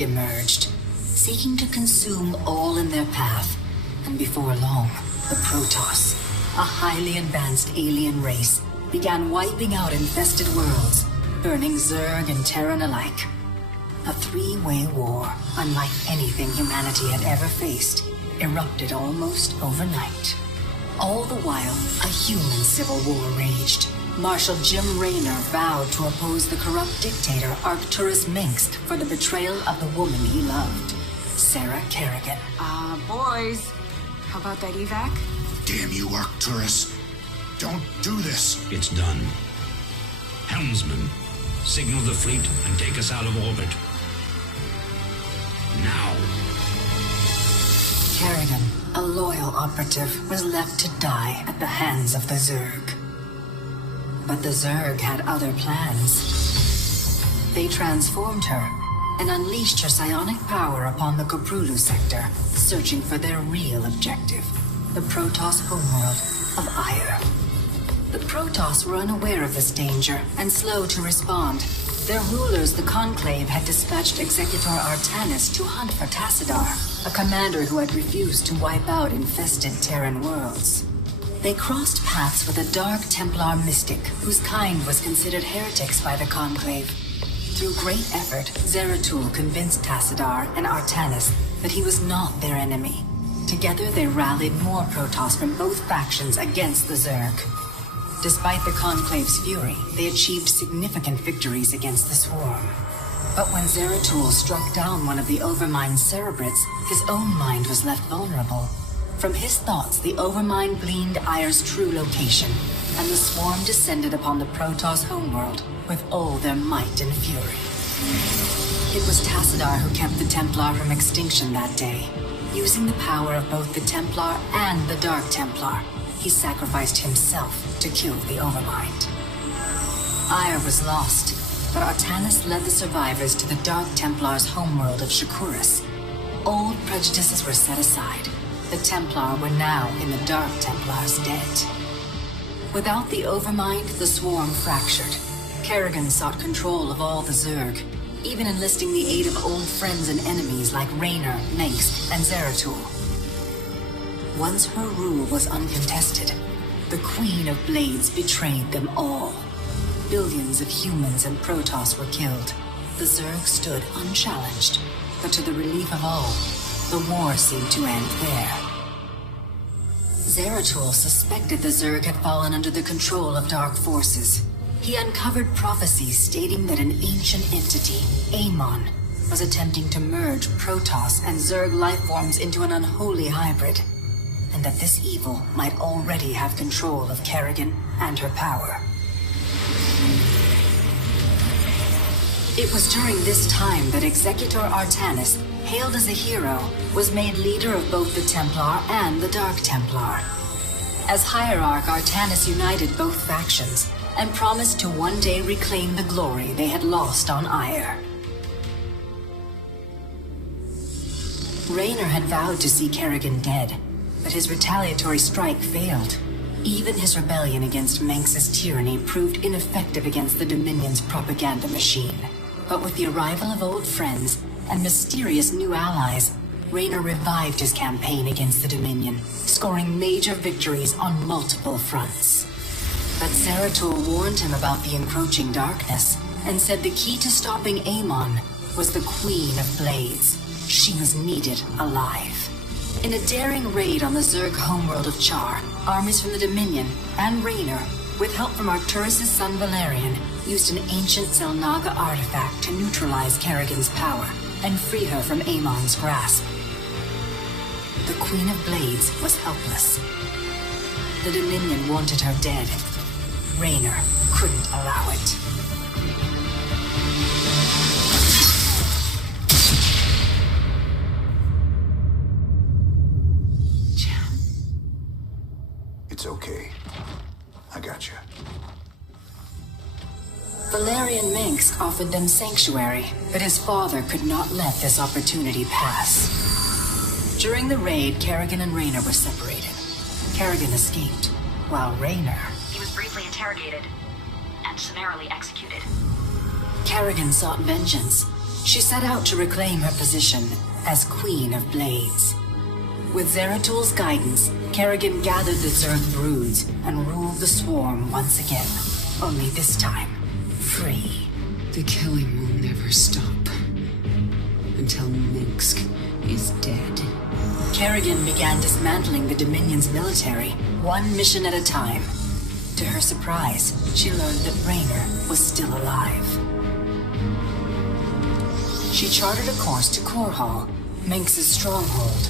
emerged, seeking to consume all in their path, and before long, the Protoss, a highly advanced alien race, began wiping out infested worlds, burning Zerg and Terran alike. A three-way war, unlike anything humanity had ever faced, erupted almost overnight. All the while, a human civil war raged. Marshal Jim Raynor vowed to oppose the corrupt dictator Arcturus Mengsk for the betrayal of the woman he loved, Sarah Kerrigan. Boys, how about that evac? Damn you, Arcturus. Don't do this. It's done. Helmsman, signal the fleet and take us out of orbit. Now. Kerrigan, a loyal operative, was left to die at the hands of the Zerg. But the Zerg had other plans. They transformed her and unleashed her psionic power upon the Koprulu sector, searching for their real objective, the Protoss homeworld of Ire. The Protoss were unaware of this danger and slow to respond. Their rulers, the Conclave, had dispatched Executor Artanis to hunt for Tassadar, a commander who had refused to wipe out infested Terran worlds. They crossed paths with a Dark Templar mystic whose kind was considered heretics by the Conclave. Through great effort, Zeratul convinced Tassadar and Artanis that he was not their enemy. Together they rallied more Protoss from both factions against the Zerg. Despite the Conclave's fury, they achieved significant victories against the Swarm. But when Zeratul struck down one of the Overmind's Cerebrits, his own mind was left vulnerable. From his thoughts, the Overmind gleaned Ire's true location, and the Swarm descended upon the Protoss homeworld with all their might and fury. It was Tassadar who kept the Templar from extinction that day. Using the power of both the Templar and the Dark Templar, he sacrificed himself to kill the Overmind. Ire was lost, but Artanis led the survivors to the Dark Templar's homeworld of Shakuras. Old prejudices were set aside. The Templar were now in the Dark Templar's debt. Without the Overmind, the Swarm fractured. Kerrigan sought control of all the Zerg, even enlisting the aid of old friends and enemies like Raynor, Mengsk, and Zeratul. Once her rule was uncontested, the Queen of Blades betrayed them all. Billions of humans and Protoss were killed. The Zerg stood unchallenged, but to the relief of all, the war seemed to end there. Zeratul suspected the Zerg had fallen under the control of dark forces. He uncovered prophecies stating that an ancient entity, Amon, was attempting to merge Protoss and Zerg lifeforms into an unholy hybrid, and that this evil might already have control of Kerrigan and her power. It was during this time that Executor Artanis, hailed as a hero, was made leader of both the Templar and the Dark Templar. As Hierarch, Artanis united both factions and promised to one day reclaim the glory they had lost on Ire. Raynor had vowed to see Kerrigan dead, but his retaliatory strike failed. Even his rebellion against Mengsk's tyranny proved ineffective against the Dominion's propaganda machine. But with the arrival of old friends and mysterious new allies, Raynor revived his campaign against the Dominion, scoring major victories on multiple fronts. But Zeratul warned him about the encroaching darkness, and said the key to stopping Amon was the Queen of Blades. She was needed alive. In a daring raid on the Zerg homeworld of Char, armies from the Dominion and Raynor, with help from Arcturus' son Valerian, used an ancient Zelnaga artifact to neutralize Kerrigan's power and free her from Amon's grasp. The Queen of Blades was helpless. The Dominion wanted her dead. Raynor couldn't allow it. It's okay. I got you. Valerian Mengsk offered them sanctuary, but his father could not let this opportunity pass. During the raid, Kerrigan and Raynor were separated. Kerrigan escaped, while Raynor... He was briefly interrogated and summarily executed. Kerrigan sought vengeance, She set out to reclaim her position as Queen of Blades. With Zeratul's guidance, Kerrigan gathered the Zerg broods and ruled the swarm once again. Only this time, free. The killing will never stop. Until Minsk is dead. Kerrigan began dismantling the Dominion's military, one mission at a time. To her surprise, she learned that Raynor was still alive. She charted a course to Korhal, Minx's stronghold.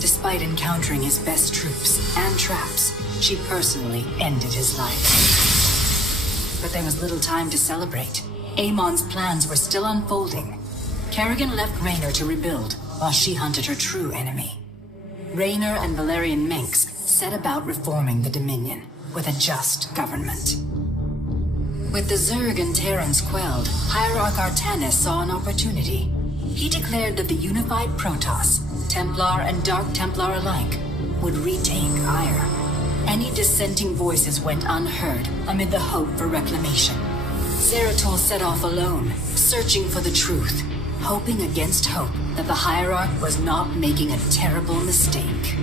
Despite encountering his best troops and traps, she personally ended his life. But there was little time to celebrate. Amon's plans were still unfolding. Kerrigan left Raynor to rebuild, while she hunted her true enemy. Raynor and Valerian Minx set about reforming the Dominion with a just government. With the Zerg and Terrans quelled, Hierarch Artanis saw an opportunity. He declared that the unified Protoss, Templar and Dark Templar alike, would retake Ire. Any dissenting voices went unheard amid the hope for reclamation. Zeratul set off alone, searching for the truth, hoping against hope that the Hierarch was not making a terrible mistake.